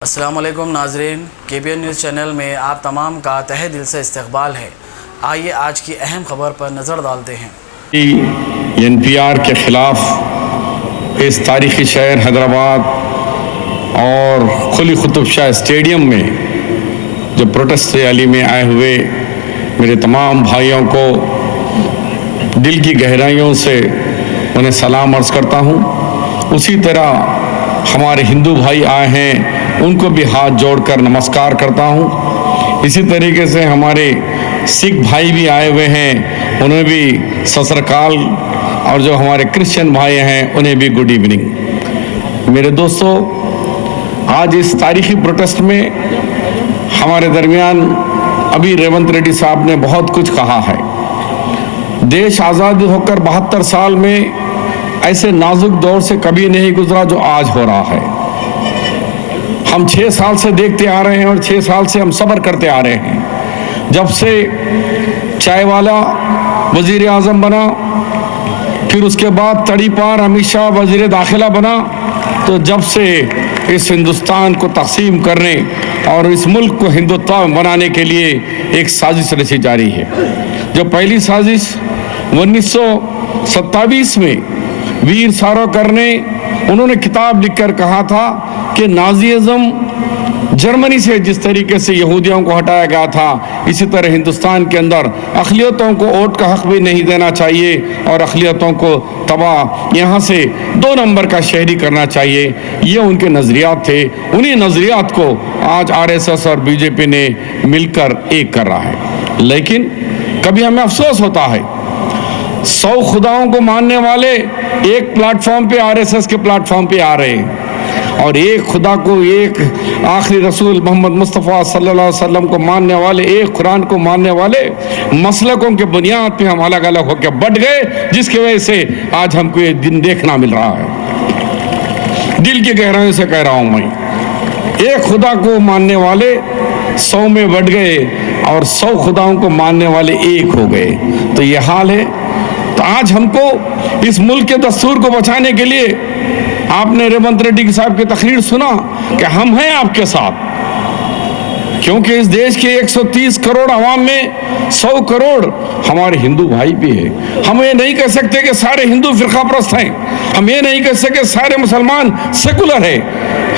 अस्सलाम वालेकुम नाजरीन, KBN न्यूज़ चैनल में आप तमाम का तहे दिल से इस्तकबाल है। आइए आज की अहम खबर पर नज़र डालते हैं। NPR के ख़िलाफ़ इस तारीख़ी शहर हैदराबाद और खुली कुतुब शाह स्टेडियम में जो प्रोटेस्ट रैली में आए हुए मेरे तमाम भाइयों को दिल की गहराइयों से उन्हें सलाम अर्ज़ करता हूँ। उसी तरह हमारे हिंदू भाई आए हैं, उनको भी हाथ जोड़कर नमस्कार करता हूँ। इसी तरीके से हमारे सिख भाई भी आए हुए हैं, उन्हें भी सत श्री अकाल, और जो हमारे क्रिश्चियन भाई हैं उन्हें भी गुड इवनिंग। मेरे दोस्तों, आज इस तारीखी प्रोटेस्ट में हमारे दरमियान अभी रेवंत रेड्डी साहब ने बहुत कुछ कहा है। देश आज़ाद होकर 72 साल में ऐसे नाजुक दौर से कभी नहीं गुजरा जो आज हो रहा है। हम 6 साल से देखते आ रहे हैं और 6 साल से हम सब्र करते आ रहे हैं। जब से चाय वाला वजीर आज़म बना, फिर उसके बाद तड़ी पार अमित शाह वजीर दाखिला बना, तो जब से इस हिंदुस्तान को तकसीम करने और इस मुल्क को हिंदुत्व बनाने के लिए एक साजिश रची जा रही है। जो पहली साजिश 1927 में वीर सावरकर ने उन्होंने किताब लिखकर कहा था कि नाज़ीज़म जर्मनी से जिस तरीके से यहूदियों को हटाया गया था, इसी तरह हिंदुस्तान के अंदर अक़लियतों को वोट का हक़ भी नहीं देना चाहिए और अक़लियतों को तबाह यहाँ से 2 नंबर का शहरी करना चाहिए। ये उनके नज़रियात थे। उन्हीं नज़रियात को आज RSS और BJP ने मिलकर एक कर रहा है। लेकिन कभी हमें अफसोस होता है, 100 खुदाओं को मानने वाले एक प्लेटफॉर्म पे RSS के प्लेटफॉर्म पे आ रहे हैं, और एक खुदा को, एक आखिरी रसूल मोहम्मद मुस्तफ़ा सल्लल्लाहु अलैहि वसल्लम को मानने वाले, एक कुरान को मानने वाले मसलकों के बुनियाद पे हम अलग अलग होकर बढ़ गए, जिसकी वजह से आज हमको ये दिन देखना मिल रहा है। दिल की गहराई से कह रहा हूँ मैं, एक खुदा को मानने वाले 100 में बढ़ गए और 100 खुदाओं को मानने वाले एक हो गए। तो ये हाल है। तो आज हमको इस मुल्क के दस्तूर को बचाने के लिए, आपने रेवंत रेड्डी साहब की तकरीर सुना कि हम हैं आपके साथ, क्योंकि इस देश के 130 करोड़ आवाम में 100 करोड़ हमारे हिंदू भाई भी है। हम ये नहीं कह सकते कि सारे हिंदू फिरका परस्त हैं, हम ये नहीं कह सकते सारे मुसलमान सेकुलर है।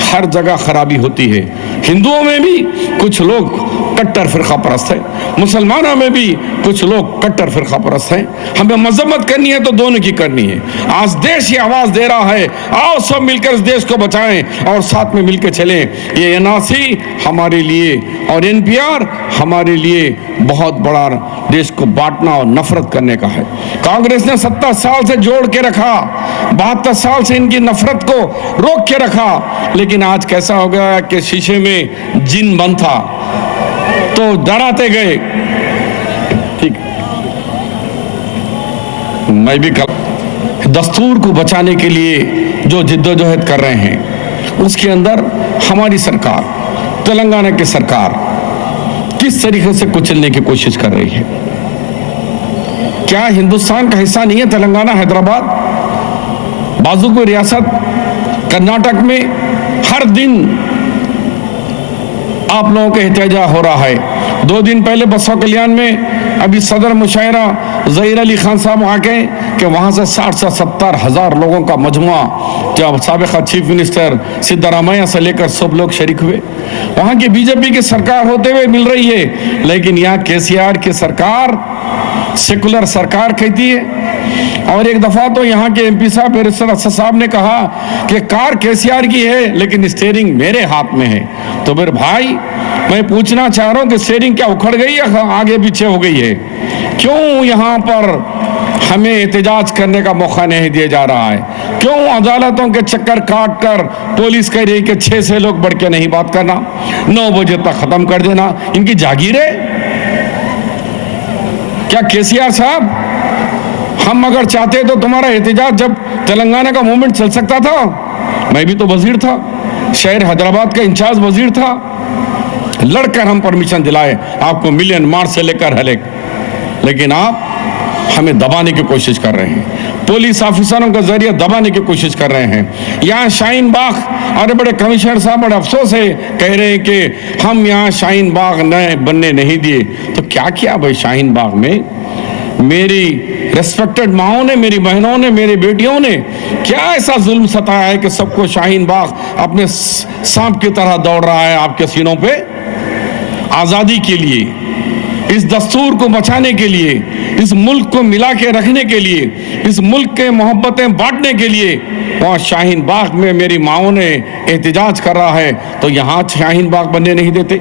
हर जगह खराबी होती है। हिंदुओं में भी कुछ लोग कट्टर फिरका परस्त है, मुसलमानों में भी कुछ लोग कट्टर फिरका परस्त हैं। हमें मजम्मत करनी है तो दोनों की करनी है। आज देश ये आवाज़ दे रहा है, आओ सब मिलकर इस देश को बचाएं और साथ में मिलकर चलें। ये NRC हमारे लिए और NPR हमारे लिए बहुत बड़ा देश को बांटना और नफरत करने का है। कांग्रेस ने 70 साल से जोड़ के रखा, 72 साल से इनकी नफरत को रोक के रखा, लेकिन आज कैसा हो गया कि शीशे में जिन बंद था तो डराते गए। ठीक, मैं भी दस्तूर को बचाने के लिए जो जिद्दोजहद कर रहे हैं, उसके अंदर हमारी सरकार, तेलंगाना की सरकार किस तरीके से कुचलने की कोशिश कर रही है। क्या हिंदुस्तान का हिस्सा नहीं है तेलंगाना, हैदराबाद? बाजू को रियासत कर्नाटक में हर दिन आप लोगों का एहतजाज हो रहा है। 2 दिन पहले बसवा कल्याण में अभी सदर मुशायरा ज़हीर अली खान साहब आके कि वहाँ से 60 से 70 हज़ार लोगों का मजमुआ, जब साबिक़ा चीफ मिनिस्टर सिद्धरामैया से लेकर सब लोग शरीक हुए। वहाँ की BJP की सरकार होते हुए मिल रही है, लेकिन यहाँ KCR की सरकार सेकुलर सरकार कहती है। और एक दफ़ा तो यहाँ के MP साहब बैरिस्टर असद साहब ने कहा कि कार KCR की है लेकिन स्टीयरिंग मेरे हाथ में है। तो फिर भाई, मैं पूछना चाह रहा हूँ कि स्टीयरिंग क्या उखड़ गई या आगे पीछे हो गई है? क्यों यहाँ पर हमें एहतजाज करने का मौका नहीं दिया जा रहा है? क्यों अदालतों के चक्कर काट कर पुलिस कह रही है कि 6 से लोग बढ़ के नहीं बात करना, 9 बजे तक ख़त्म कर देना? इनकी जागीर है क्या? KCR साहब, हम अगर चाहते तो तुम्हारा एहतजाज, जब तेलंगाना का मूवमेंट चल सकता था, मैं भी तो वजीर था, शहर हैदराबाद का इंचार्ज वजीर था, लड़कर हम परमिशन दिलाए आपको मिलियन मार्च से लेकर हलेक, लेकिन आप हमें दबाने की कोशिश कर रहे हैं। पुलिस ऑफिसरों के जरिए दबाने की कोशिश कर रहे हैं। यहाँ शाहीन बाग, और बड़े कमिश्नर साहब बड़े अफसोस है, कह रहे हैं कि हम यहाँ शाहीन बाग नए बनने नहीं दिए। तो क्या किया भाई शाहीन बाग में? मेरी रेस्पेक्टेड माओं ने, मेरी बहनों ने, मेरी बेटियों ने क्या ऐसा जुल्म सताया है कि सबको शाहीन बाग अपने सांप की तरह दौड़ रहा है आपके सीनों पे? आज़ादी के लिए, इस दस्तूर को बचाने के लिए, इस मुल्क को मिला के रखने के लिए, इस मुल्क के मोहब्बतें बांटने के लिए वहाँ शाहीन बाग में मेरी माओं ने एहतजाज कर रहा है, तो यहाँ शाहीन बाग बनने नहीं देते।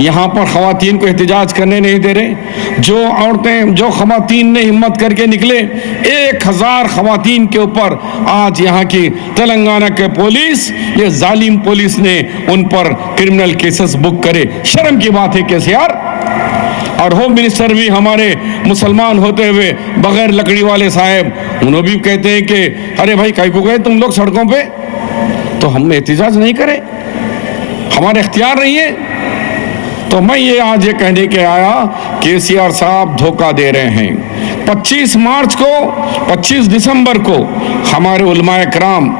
यहाँ पर ख़वातीन को एहतजाज करने नहीं दे रहे। जो औरतें, जो ख़वातीन ने हिम्मत करके निकले, 1000 ख़वातीन के ऊपर आज यहाँ की तेलंगाना के पुलिस, ये जालिम पुलिस ने उन पर क्रिमिनल केसेस बुक करे। शर्म की बात है कैसे यार। और होम मिनिस्टर भी हमारे मुसलमान होते हुए बगैर लकड़ी वाले साहब, उन्होंने भी कहते हैं कि अरे भाई कहीं को गए तुम लोग सड़कों पे, तो हम एहतजाज नहीं करें, हमारे इख्तियार नहीं है। तो मैं ये आज ये कहने के आया, केसीआर साहब धोखा दे रहे हैं। 25 मार्च को, 25 दिसंबर को हमारे उलमाए कराम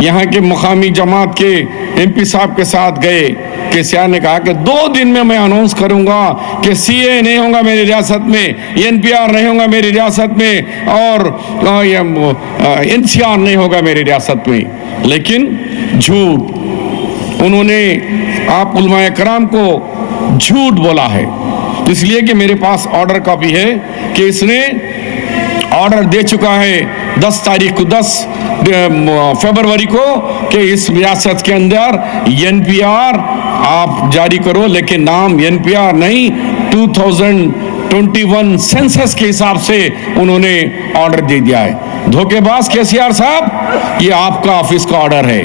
यहाँ के मुकामी जमात के एमपी साहब के साथ गए। केसीआर ने कहा कि 2 दिन में मैं अनाउंस करूंगा कि सीए नहीं होगा मेरी रियासत में, एनपीआर नहीं होगा मेरी रियासत में, और एनसीआर नहीं होगा मेरी रियासत में। लेकिन झूठ, उन्होंने आप उलमाए कराम को झूठ बोला है। इसलिए कि मेरे पास ऑर्डर कॉपी है कि इसने ऑर्डर दे चुका है 10 तारीख को, 10 फरवरी को, कि इस रियासत के अंदर एनपीआर आप जारी करो, लेकिन नाम एनपीआर नहीं, 2021 सेंसस के हिसाब से उन्होंने ऑर्डर दे दिया है। धोखेबाज केसीआर साहब, ये आपका ऑफिस का ऑर्डर है,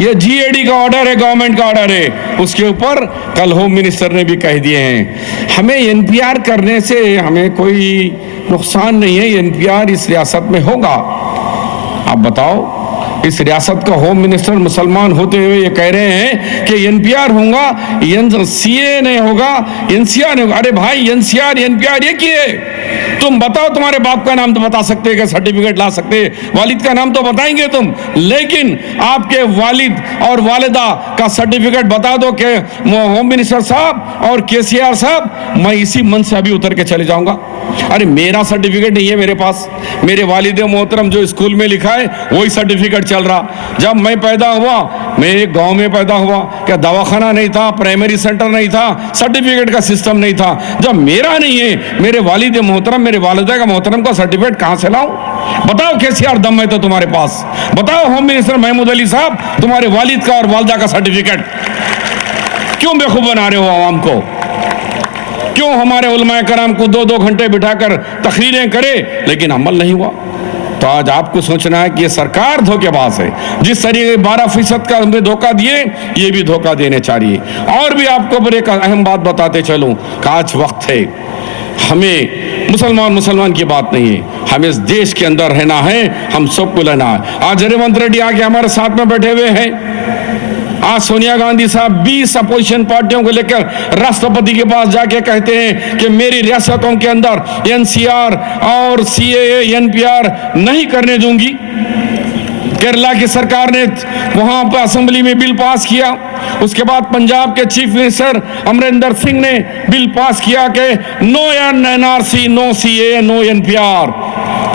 ये जीएडी का ऑर्डर है, गवर्नमेंट का ऑर्डर है। उसके ऊपर कल होम मिनिस्टर ने भी कह दिए हैं हमें एनपीआर करने से हमें कोई नुकसान नहीं है, एनपीआर इस रियासत में होगा। आप बताओ, इस रियासत का होम मिनिस्टर मुसलमान होते हुए ये कह रहे हैं कि एनपीआर होगा, सीए नहीं होगा, एनसीआर नहीं होगा। अरे भाई, एनसीआर एनपीआर एक ही है। तुम बताओ, तुम्हारे बाप का नाम तो बता सकते हैं, सर्टिफिकेट ला सकते, वालिद का नाम तो बताएंगे तुम, लेकिन आपके वालिद और वालिदा का सर्टिफिकेट बता दो कि होम मिनिस्टर साहब और केसीआर साहब, मैं इसी मन से अभी उतर के चले जाऊंगा। अरे मेरा सर्टिफिकेट नहीं है मेरे पास, मेरे वालिद मोहतरम जो स्कूल में लिखा है वही सर्टिफिकेट चल रहा। जब मैं पैदा हुआ, मैं एक गांव में पैदा हुआ, क्या दवाखाना नहीं था, प्राइमरी सेंटर नहीं था, सर्टिफिकेट का सिस्टम नहीं था। जब मेरा नहीं है, मेरे वालिद मोहतरम, मेरे वालिदा का मोहतरम का सर्टिफिकेट कहां से लाऊं? बताओ केसीआर, दम है तो तुम्हारे पास बताओ। होम मिनिस्टर महमूद अली साहब, तुम्हारे वालिद का और वालिदा का सर्टिफिकेट क्यों बेवकूफ बना रहे हो आवाम को? क्यों हमारे उलमाए कराम को 2-2 घंटे बिठाकर तकरीरें करे लेकिन अमल नहीं हुआ? तो आज आपको सोचना है कि ये सरकार धोखेबाज है। जिस तरीके 12% का हमें धोखा दिए, ये भी धोखा देने चाहिए। और भी आपको बड़े अहम बात बताते चलूं कि आज वक्त है, हमें मुसलमान की बात नहीं है, हमें इस देश के अंदर रहना है, हम सबको लेना है। आज रेवंत रेड्डी आके हमारे साथ में बैठे हुए हैं। आज सोनिया गांधी साहब 20 अपोजिशन पार्टियों को लेकर राष्ट्रपति के पास जाके कहते हैं कि मेरी रियासतों के अंदर एनसीआर और सीएए एनपीआर नहीं करने दूंगी। केरला की सरकार ने वहां पर असेंबली में बिल पास किया। उसके बाद पंजाब के चीफ मिनिस्टर अमरिंदर सिंह ने बिल पास किया कि no NRC, no CAA, no NPR.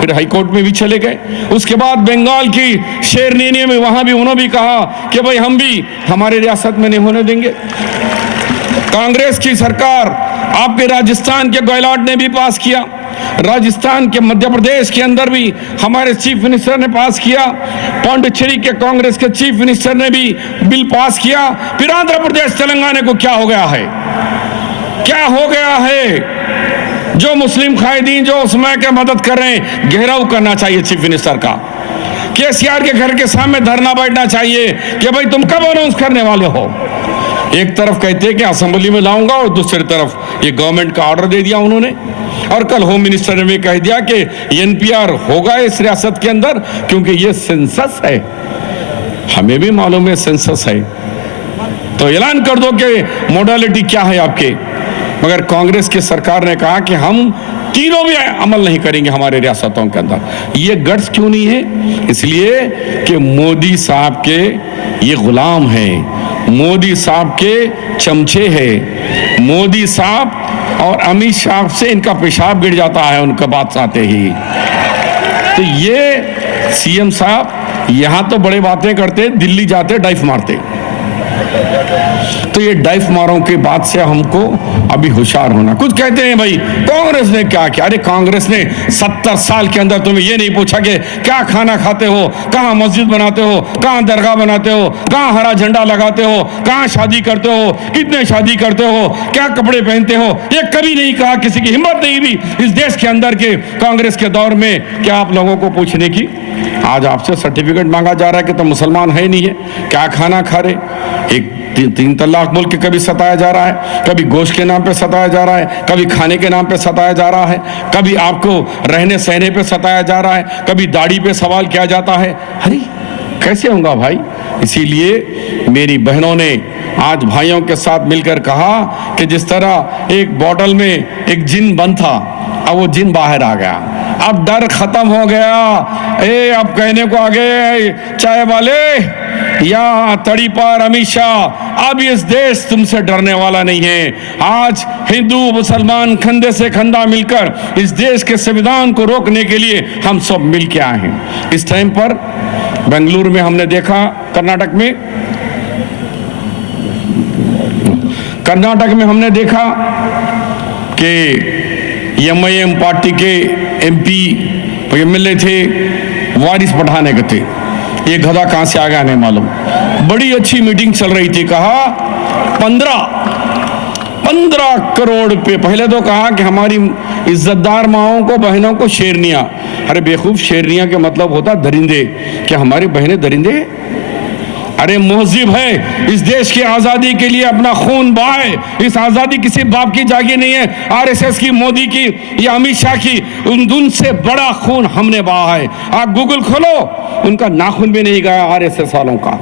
फिर हाईकोर्ट में भी चले गए। उसके बाद बंगाल की शेरनीनी में वहां भी उन्होंने भी कहा कि भाई हम भी हमारे रियासत में नहीं होने देंगे। कांग्रेस की सरकार आपके राजस्थान के गहलोत ने भी पास किया, राजस्थान के मध्य प्रदेश के अंदर भी हमारे चीफ मिनिस्टर ने पास किया, पांडिचेरी के कांग्रेस के चीफ मिनिस्टर ने भी बिल पास किया। फिर आंध्र प्रदेश तेलंगाना को क्या हो गया है? क्या हो गया है? जो मुस्लिम कायदीन जो उसमें के मदद कर रहे हैं, घेराव करना चाहिए चीफ मिनिस्टर का। केसीआर के घर के सामने धरना बैठना चाहिए कि भाई तुम कब अनाउंस करने वाले हो? एक तरफ कहते हैं कि असेंबली में लाऊंगा और दूसरी तरफ ये गवर्नमेंट का ऑर्डर दे दिया उन्होंने। और कल होम मिनिस्टर ने भी कह दिया कि एनपीआर होगा इस रियासत के अंदर क्योंकि ये सेंसस है। हमें भी मालूम है सेंसस है, तो ऐलान कर दो कि मोडालिटी क्या है आपके। मगर कांग्रेस की सरकार ने कहा कि हम तीनों भी अमल नहीं करेंगे हमारे रियासतों के अंदर। ये गट्स क्यों नहीं है? इसलिए कि मोदी साहब के ये गुलाम हैं, मोदी साहब के चमचे हैं। मोदी साहब और अमित शाह से इनका पेशाब गिर जाता है उनका बात आते ही। तो ये सीएम साहब यहां तो बड़े बातें करते, दिल्ली जाते डाइफ मारते। तो ये डाइफ मारों के बाद से हमको अभी होशियार होना। कुछ कहते हैं भाई कांग्रेस ने क्या किया। अरे कांग्रेस ने 70 साल के अंदर तुम्हें ये नहीं पूछा कि क्या खाना खाते हो, कहां मस्जिद बनाते हो, कहां दरगाह बनाते हो, कहां हरा झंडा लगाते हो, कहां शादी करते हो, कितने शादी करते हो, क्या कपड़े पहनते हो। ये कभी नहीं कहा, किसी की हिम्मत नहीं हुई इस देश के अंदर के कांग्रेस के दौर में क्या आप लोगों को पूछने की। आज आपसे सर्टिफिकेट मांगा जा रहा है कि तुम मुसलमान है नहीं है, क्या खाना खा रहे। एक 3 तलाक बोल के कभी सताया जा रहा है, कभी गोश्त के नाम पे सताया जा रहा है, कभी खाने के नाम पे सताया जा रहा है, कभी आपको रहने सहने पे सताया जा रहा है, कभी दाढ़ी पे सवाल किया जाता है। अरे कैसे होगा भाई। इसीलिए मेरी बहनों ने आज भाइयों के साथ मिलकर कहा कि जिस तरह एक बॉटल में एक जिन बंद था, अब वो जिन बाहर आ गया, अब डर खत्म हो गया। अब कहने को आ गए चाय वाले या तड़ी पार अमित शाह, अब इस देश तुमसे डरने वाला नहीं है। आज हिंदू मुसलमान कंधे से कंधा मिलकर इस देश के संविधान को रोकने के लिए हम सब मिल के आए हैं। इस टाइम पर बेंगलुरु में हमने देखा, कर्नाटक में हमने देखा कि एमआईएम पार्टी के एमपी एमएलए थे, वारिस पठाने के थे। ये गधा कहां से आ गया नहीं मालूम। बड़ी अच्छी मीटिंग चल रही थी, कहा 15 करोड़ रुपए। पहले तो कहा कि हमारी इज्जतदार माओं को, बहनों को शेरनियां। अरे बेवकूफ, शेरनियां के मतलब होता दरिंदे। क्या हमारी बहनें दरिंदे? अरे मुहजिब है, इस देश की आजादी के लिए अपना खून बहाए। इस आजादी किसी बाप की जागी नहीं है, आरएसएस की, मोदी की या अमित शाह की। उनसे बड़ा खून हमने बहा है। आप गूगल खोलो, उनका नाखून भी नहीं गया आरएसएस वालों का।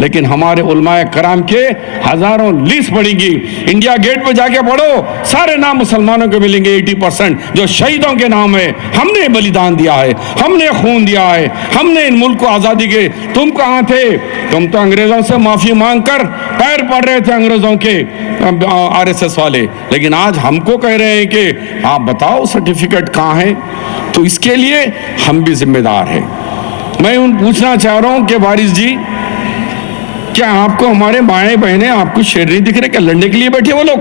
लेकिन हमारे उलमाए कराम के हजारों लिस्ट पड़ेगी। इंडिया गेट पे जाके पढ़ो, सारे नाम मुसलमानों के मिलेंगे। 80% जो शहीदों के नाम है। हमने बलिदान दिया है, हमने खून दिया है, हमने इन मुल्क को आजादी के। तुम कहां थे? तुम तो अंग्रेजों से माफी मांगकर पैर पड़ रहे थे, अंग्रेजों के आरएसएस वाले। लेकिन आज हमको कह रहे हैं कि आप बताओ सर्टिफिकेट कहां है। तो इसके लिए हम भी जिम्मेदार हैं। मैं पूछना चाह रहा हूं कि वारिस जी, क्या आपको हमारे माए बहने आपको शेरनी दिख रहे? क्या लड़ने के लिए बैठे वो लोग?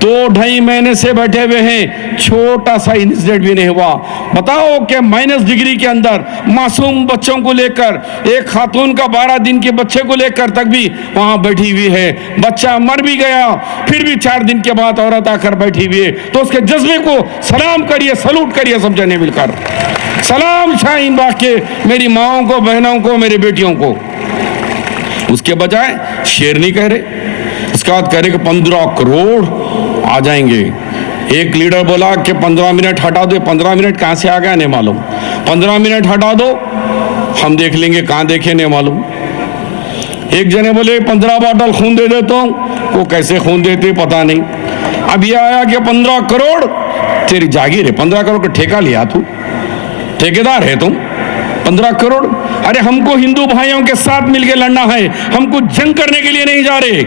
2-2.5 महीने से बैठे हुए हैं, छोटा सा इंसिडेंट भी नहीं हुआ। बताओ कि -डिग्री के अंदर मासूम बच्चों को लेकर, एक खातून का 12 दिन के बच्चे को लेकर तक भी वहां बैठी हुई है। बच्चा मर भी गया, फिर भी 4 दिन के बाद औरत आकर बैठी हुई है। तो उसके जज्बे को सलाम करिए, सलूट करिए सब जने मिलकर। सलाम शाहीन बाग के मेरी माओं को, बहनों को, मेरी बेटियों को। उसके बजाय शेरनी कह रहे। उसके बाद कह रहे कि 15 करोड़ आ जाएंगे। एक लीडर बोला कि 15 मिनट हटा दो। 15 मिनट कहां से आ गया नहीं मालूम। 15 मिनट हटा दो, हम देख लेंगे। कहां देखे नहीं मालूम। एक जने बोले 15 बॉटल खून दे देता हूं, वो कैसे खून देते पता नहीं। अब ये आया कि 15 करोड़ तेरी जागीर है। 15 करोड़ का ठेका लिया तू, ठेकेदार है तुम। 15 करोड़। अरे हमको हिंदू भाइयों के साथ मिलकर लड़ना है, हमको जंग करने के लिए नहीं जा रहे।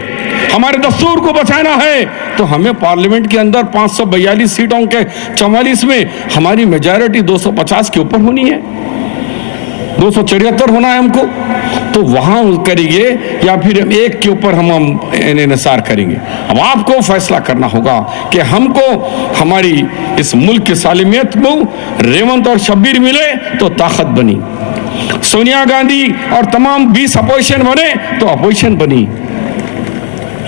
हमारे दस्तूर को बचाना है। तो हमें पार्लियामेंट के अंदर 542 सीटों के 44 में हमारी मेजॉरिटी 250 के ऊपर होनी है, 274 होना है हमको। तो वहां करेंगे या फिर एक के ऊपर हम निसार करेंगे। अब आपको फैसला करना होगा कि हमको हमारी इस मुल्क की सालिमियत को रेवंत और शब्बीर मिले तो ताकत बनी, सोनिया गांधी और तमाम 20 अपोजिशन बने तो अपोजिशन बनी।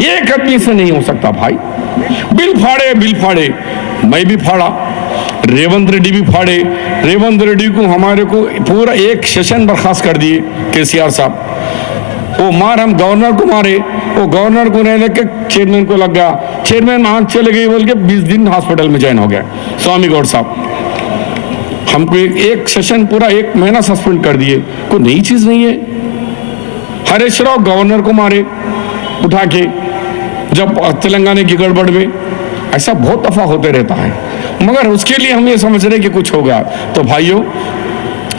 एक आदमी से नहीं हो सकता भाई। बिल फाड़े, मैं भी फाड़ा, रेवंत रेड्डी भी फाड़े। रेवंत रेड्डी को हमारे को पूरा एक सेशन बर्खास्त कर दिए केसीआर साहब। वो मार हम गवर्नर को मारे, वो गवर्नर को नहीं लेके चेयरमैन को लग गया। चेयरमैन आंख चले गई बोल के 20 दिन हॉस्पिटल में ज्वाइन हो गया स्वामी गौड़ साहब। हमको एक सेशन पूरा 1 महीना सस्पेंड कर दिए। कोई नई चीज नहीं है। हरीश राव गवर्नर को मारे उठा के, जब तेलंगाना की गड़बड़ में ऐसा बहुत दफा होते रहता है, मगर उसके लिए हम ये समझ रहे कि कुछ होगा। तो भाइयों,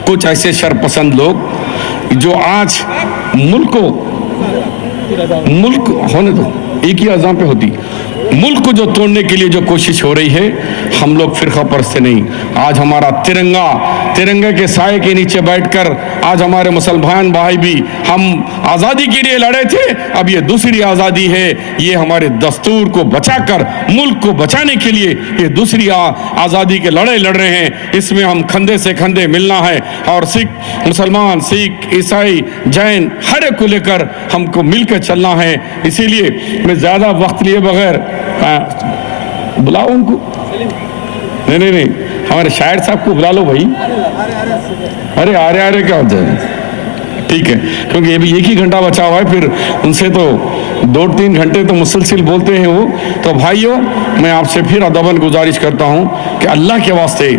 कुछ ऐसे शरपसंद लोग जो आज मुल्क होने दो, एक ही अज़ाम पे होती, मुल्क को जो तोड़ने के लिए जो कोशिश हो रही है, हम लोग फिरका परस्त नहीं। आज हमारा तिरंगे के साए के नीचे बैठकर आज हमारे मुसलमान भाई भी हम आज़ादी के लिए लड़े थे, अब ये दूसरी आज़ादी है, ये हमारे दस्तूर को बचाकर मुल्क को बचाने के लिए ये दूसरी आज़ादी के लड़ाई लड़ रहे हैं। इसमें हम कंधे से कंधे मिलना है और मुसलमान, सिख, ईसाई, जैन हर एक को लेकर हमको मिलकर चलना है। इसीलिए मैं ज़्यादा वक्त लिए बगैर बुलाओ उनको, नहीं, हमारे शायर साहब को बुला लो भाई। अरे आ रहे क्या होता है, ठीक है, क्योंकि ये भी एक ही घंटा बचा हुआ है, फिर उनसे तो 2-3 घंटे तो मुसलसिल बोलते हैं वो। तो भाइयों, मैं आपसे फिर अदबन गुजारिश करता हूं कि अल्लाह के वास्ते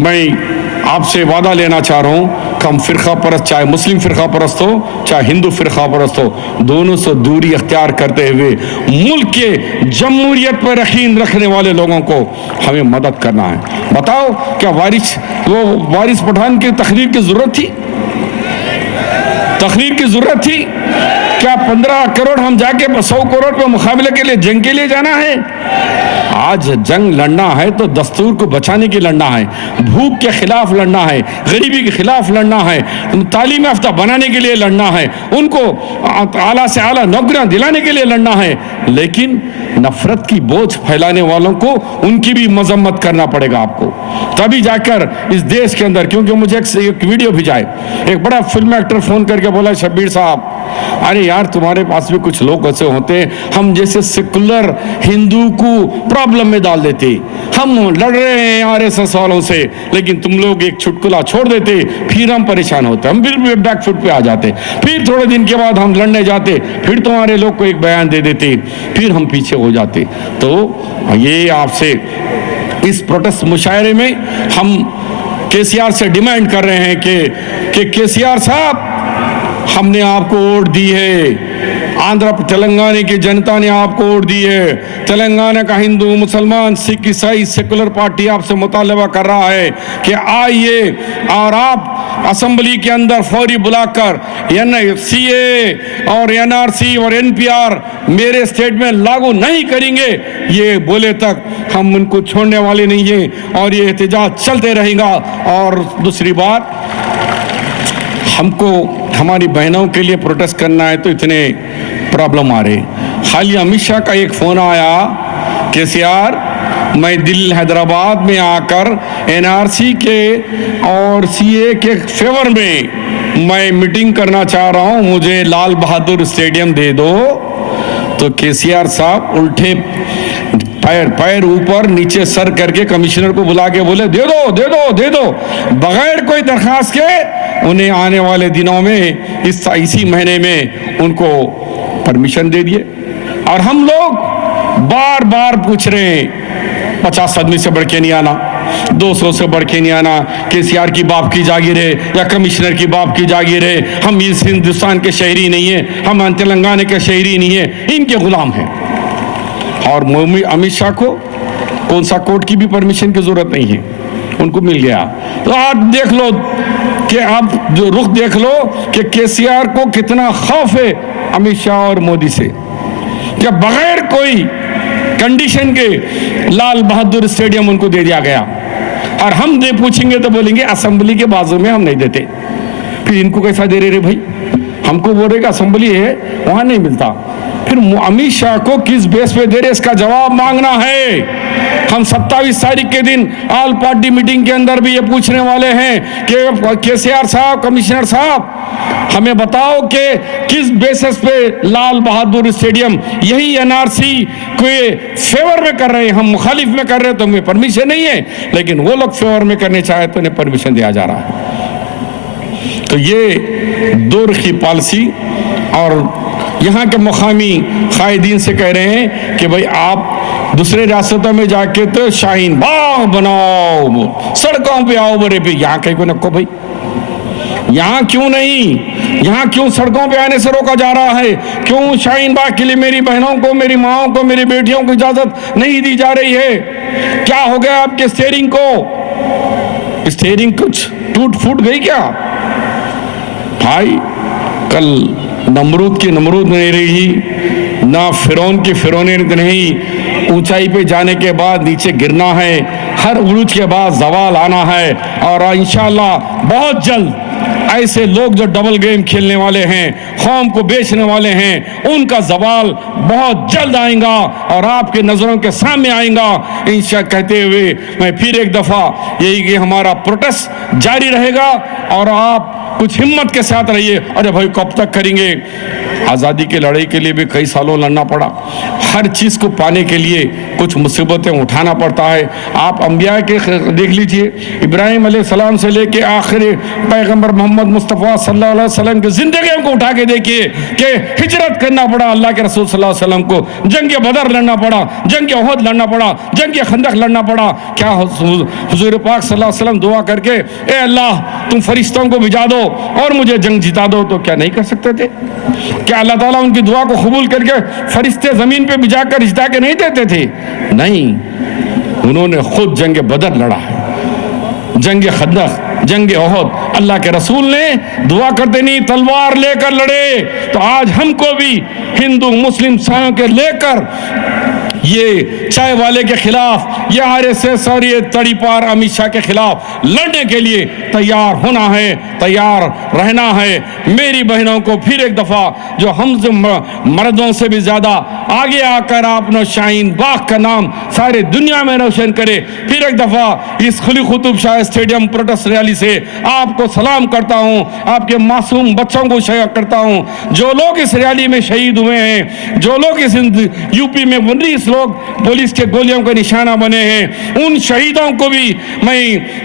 मैं आपसे वादा लेना चाह रहा हूं कि हम फिरका परस्त, चाहे मुस्लिम फिरका परस्त हो चाहे हिंदू फिरका परस्त हो, दोनों से दूरी अख्तियार करते हुए मुल्क के जमहूरियत पर यकीन रखने वाले लोगों को हमें मदद करना है। बताओ, क्या वारिस पठान की तकरीर की जरूरत थी? तकरीर की जरूरत थी क्या? 15 करोड़ हम जाके 100 करोड़ पे मुकाबले के लिए जंग के लिए जाना है? आज जंग लड़ना है तो दस्तूर को बचाने के लड़ना है, भूख के खिलाफ लड़ना है, गरीबी के खिलाफ लड़ना है, तालीम याफ्ता बनाने के लिए लड़ना है, उनको आला से आला नौकरियां दिलाने के लिए लड़ना है। लेकिन नफरत की बोझ फैलाने वालों को उनकी भी मजम्मत करना पड़ेगा आपको, तभी जाकर इस देश के अंदर। क्योंकि मुझे एक वीडियो भिजाए, एक बड़ा फिल्म एक्टर फोन करके बोला, शब्बीर साहब, अरे यार तुम्हारे पास भी कुछ लोग ऐसे होते हैं, हम जैसे सेकुलर हिंदू को प्रॉब्लम में डाल देते, हम लड़ रहे हैं आरएसएस वालों से, लेकिन तुम लोग एक चुटकुला छोड़ देते, फिर हम परेशान होते, हम फिर बैक फुट पे आ जाते, फिर थोड़े दिन के बाद हम लड़ने जाते, फिर तुम्हारे लोग को एक बयान दे देते, फिर हम पीछे हो जाते। तो ये आपसे इस प्रोटेस्ट मुशायरे में हम केसीआर से डिमांड कर रहे हैं कि केसीआर साहब, हमने आपको वोट दी है, आंध्र तेलंगाना की जनता ने आपको वोट दी है, तेलंगाना का हिंदू, मुसलमान, सिख, ईसाई सेकुलर पार्टी आपसे मुतालबा कर रहा है कि आइए और आप असेंबली के अंदर फौरी बुलाकर CA और NRC और NPR मेरे स्टेट में लागू नहीं करेंगे, ये बोले तक हम उनको छोड़ने वाले नहीं हैं और ये एहतजाज चलते रहेगा। और दूसरी बात, हमको हमारी बहनों के लिए प्रोटेस्ट करना है तो इतने प्रॉब्लम आ रहे। हाल ही अमित शाह का एक फ़ोन आया, केसीआर, मैं दिल्ली हैदराबाद में आकर NRC के और CA के फेवर में मैं मीटिंग करना चाह रहा हूँ, मुझे लाल बहादुर स्टेडियम दे दो। तो केसीआर साहब उल्टे पैर ऊपर नीचे सर करके कमिश्नर को बुला के बोले, दे दो, बगैर कोई दरखास्त के उन्हें आने वाले दिनों में इसी महीने में उनको परमिशन दे दिए। और हम लोग बार बार पूछ रहे हैं, 50 आदमी से बढ़ के नहीं आना, 200 से बढ़ के नहीं आना, केसीआर की बाप की जागीर है या कमिश्नर की बाप की जागीर है, हम इस हिंदुस्तान के शहरी नहीं है, हम तेलंगाना के शहरी नहीं है, इनके गुलाम हैं। और अमित शाह को कौन सा कोर्ट की भी परमिशन की जरूरत नहीं है, उनको मिल गया। तो आप देख लो कि आप जो रुख देख लो कि केसीआर को कितना खौफ है अमित शाह और मोदी से, कि बगैर कोई कंडीशन के लाल बहादुर स्टेडियम उनको दे दिया गया। और हम दे पूछेंगे तो बोलेंगे असेंबली के बाजू में हम नहीं देते। फिर इनको कैसा दे रहे भाई? हमको बोल रहे कि असेंबली है वहां नहीं मिलता, फिर अमित शाह को किस बेस पे दे रहे, इसका जवाब मांगना है। हम 27 तारीख के दिन ऑल पार्टी मीटिंग के अंदर भी ये पूछने वाले हैं कि केसीआर साहब, कमिश्नर साहब, हमें बताओ कि किस बेसिस पे लाल बहादुर स्टेडियम, यही NRC के फेवर में कर रहे हैं, हम मुखालिफ में कर रहे हैं तो हमें परमिशन नहीं है, लेकिन वो लोग फेवर में करने चाहे तो उन्हें परमिशन दिया जा रहा है। तो ये दो रुखी पॉलिसी। और यहाँ के मुकामी कायदीन से कह रहे हैं कि भाई आप दूसरे रियासतों में जाके तो शाहीन बाग बनाओ, सड़कों पे आओ, बड़े पे, यहाँ कहीं को नको भाई। यहाँ क्यों नहीं? यहाँ क्यों सड़कों पे आने से रोका जा रहा है? क्यों शाहीन बाग के लिए मेरी बहनों को, मेरी माओं को, मेरी बेटियों को इजाजत नहीं दी जा रही है? क्या हो गया आपके स्टीयरिंग को? स्टीयरिंग कुछ टूट फूट गई क्या? भाई, कल नमरूद की नमरूद नहीं रही, ना फिरौन की फिरौनी नहीं। ऊंचाई पे जाने के बाद नीचे गिरना है, हर उरूज के बाद जवाल आना है, और इंशाअल्लाह बहुत जल्द ऐसे लोग जो डबल गेम खेलने वाले हैं, कौम को बेचने वाले हैं, उनका जवाल बहुत जल्द आएगा और आपके नजरों के सामने आएगा इंशा। कहते हुए मैं फिर एक दफा यही कि हमारा प्रोटेस्ट जारी रहेगा और आप कुछ हिम्मत के साथ रहिए। अरे भाई, कब तक करेंगे? आज़ादी की लड़ाई के लिए भी कई सालों लड़ना पड़ा। हर चीज़ को पाने के लिए कुछ मुसीबतें उठाना पड़ता है। आप अंबिया के देख लीजिए, इब्राहिम अलैहिस्सलाम से लेके आखिरी पैगंबर मोहम्मद मुस्तफ़ा सल्लल्लाहु अलैहि वसल्लम की ज़िंदगी को उठा के देखिए कि हिजरत करना पड़ा अल्लाह के रसूल सल्लल्लाहु अलैहि वसल्लम को। जंग बदर लड़ना पड़ा, जंग उहद लड़ना पड़ा, जंग खंदक लड़ना पड़ा। क्या हुजूर पाक सल्लल्लाहु अलैहि वसल्लम दुआ करके, ए अल्लाह तुम फरिश्तों को भिजा दो और मुझे जंग जिता दो, तो क्या नहीं कर सकते थे? क्या अल्लाह ताला उनकी दुआ को कबूल करके फरिश्ते जमीन पे भिजाकर जिता के नहीं देते थे? नहीं, उन्होंने खुद जंग बदर लड़ा है, जंग खंदक, जंग ओहद। अल्लाह के रसूल ने दुआ करते नहीं, तलवार लेकर लड़े। तो आज हमको भी हिंदू मुस्लिम सायों के लेकर ये चाय वाले के खिलाफ, ये आरएसएस और ये तड़ीपार अमित शाह के खिलाफ लड़ने के लिए तैयार होना है, तैयार रहना है। मेरी बहनों को फिर एक दफा, जो हम मर्दों से भी ज्यादा आगे आकर आपने शाहीन बाग का नाम सारे दुनिया में रोशन करे, फिर एक दफा इस खुली Qutub Shah stadium protest rally से आपको सलाम करता हूं, आपके मासूम बच्चों को शहीद करता हूं। जो लोग इस रैली में शहीद हुए हैं, जो लोग इस यूपी में 19 लोग पुलिस के गोलियों के निशाना बने हैं, उन शहीदों को भी मैं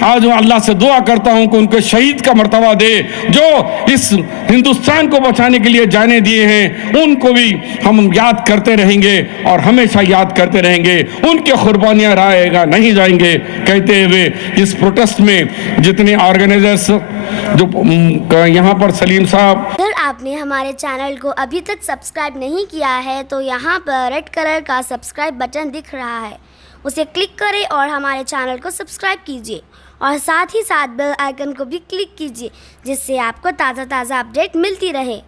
आज अल्लाह से दुआ करता हूं कि उनको शहीद का मर्तबा दे। जो इस हिंदुस्तान को बचाने के लिए जाने दिए हैं, उनको भी हम याद करते रहेंगे और हमेशा याद करते रहेंगे। उनके कुर्बानियां रहेगा नहीं जाएंगे। कहते हुए इस प्रोटेस्ट में जितने ऑर्गेनाइजर्स जो यहाँ पर सलीम साहब, अगर आपने हमारे चैनल को अभी तक सब्सक्राइब नहीं किया है तो यहाँ पर रेड कलर का सब्सक्राइब बटन दिख रहा है, उसे क्लिक करें और हमारे चैनल को सब्सक्राइब कीजिए और साथ ही साथ बेल आइकन को भी क्लिक कीजिए, जिससे आपको ताज़ा अपडेट मिलती रहे।